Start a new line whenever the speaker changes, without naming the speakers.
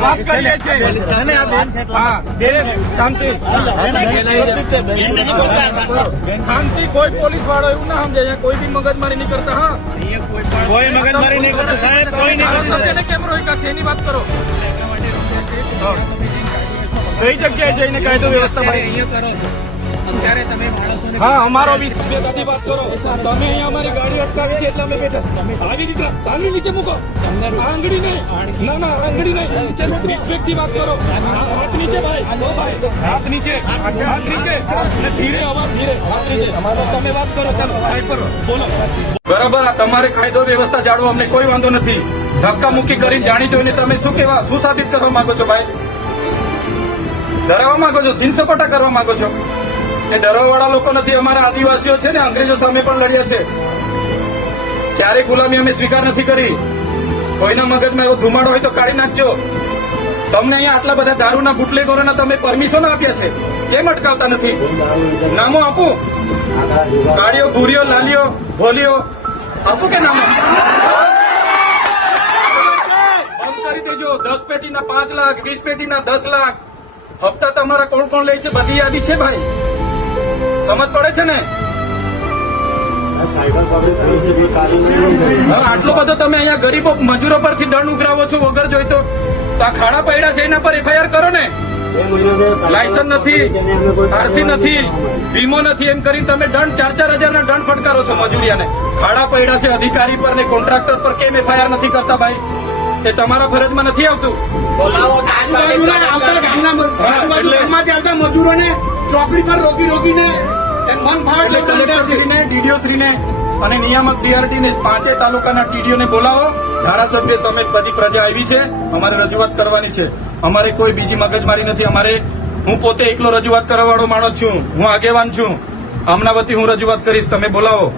વાત કરીએ છીએ. શાંતિ. શાંતિ કોઈ પોલીસ વાળો એવું ના સમજે. કોઈ બી મગજમારી નહીં કરતા હા.
કોઈ મગજમારી નહીં કરતા સાહેબ કોઈ નહીં
કેમ રોઈ એની વાત કરો. કઈ જગ્યાએ જઈને કાયદો વ્યવસ્થા હા અમારો બી સભ્યતાથી વાત કરો. તમે અહીંયા અમારી ગાડી અટકાવી છે એટલે અમે બેઠા આવી રીતે તાલની નીચે મૂકો. આંગળી નહીં. ના ના આંગળી નહીં. રિસ્પેક્ટથી વાત કરો. હાથ નીચે ભાઈ. હાથ નીચે. હાથ નીચે. ધીરે અવાજ ધીરે. હાથ નીચે. તમે વાત કરો. ચાલો સાહેબ કરો બોલો. બરાબર તમારે કાયદો વ્યવસ્થા જાળવો અમને કોઈ વાંધો નથી. ધક્કા મુક્કી કરીને જાણી જોઈને તમે શું કેવા શું સાબિત કરવા માંગો છો ભાઈ? ડરાવવા માંગો છો? સિન સપાટા કરવા માંગો છો? એ ડરવાવાળા લોકો નથી, અમારા આદિવાસીઓ છે ને, અંગ્રેજો સામે પણ લડ્યા છે. ક્યારેય ગુલામી અમે સ્વીકાર નથી કરી. કોઈના મગજમાં એવો ધુમાડો હોય તો કાઢી નાખજો. તમને અહીંયા આટલા બધા દારૂના બુટલેગોરોના તમે પરમિશન આપ્યા છે? કેમ અટકાવતા નથી? નામો આપું. ગાડીઓ ભૂરીઓ, લાલીઓ, ભોલીઓ. આપું કે નામો? કરી દેજો. દસ પેટીના પાંચ લાખ, વીસ પેટીના દસ લાખ. હપ્તા તમારા કોણ કોણ લે છે? બધી યાદી છે ભાઈ. સમજ પડે છે ને? આટલો બધો તમે અહીંયા ગરીબો મજૂરો પરથી દંડ ઉઘરાવો છો વગર જોઈતો તો. આ ખાડા પડ્યા છે એના પર એફઆઈઆર કરો ને. લાયસન્સ નથી આરસી નથી વીમો નથી એમ કરીને તમે દંડ ચાર ચાર હજારના દંડ ફટકારો છો મજૂરિયાને. ખાડા પડ્યા છે અધિકારી પર ને કોન્ટ્રાક્ટર પર કેમ એફઆઈઆર નથી કરતા ભાઈ? એ તમારા ફરજમાં નથી આવતું.
આવતા ગામના મજૂરોને ચોકડી પર રોકી રોકીને
એટલે અને નિયામક ડીઆરટી ને પાંચે તાલુકાના ટીડીઓ ને બોલાવો. ધારાસભ્ય સમેત બધી પ્રજા આવી છે. અમારે રજૂઆત કરવાની છે. અમારે કોઈ બીજી મગજમારી નથી. અમારે, હું પોતે એકલો રજૂઆત કરવા વાળો માણસ છું. હું આગેવાન છું. આમના વતી હું રજૂઆત કરીશ. તમે બોલાવો.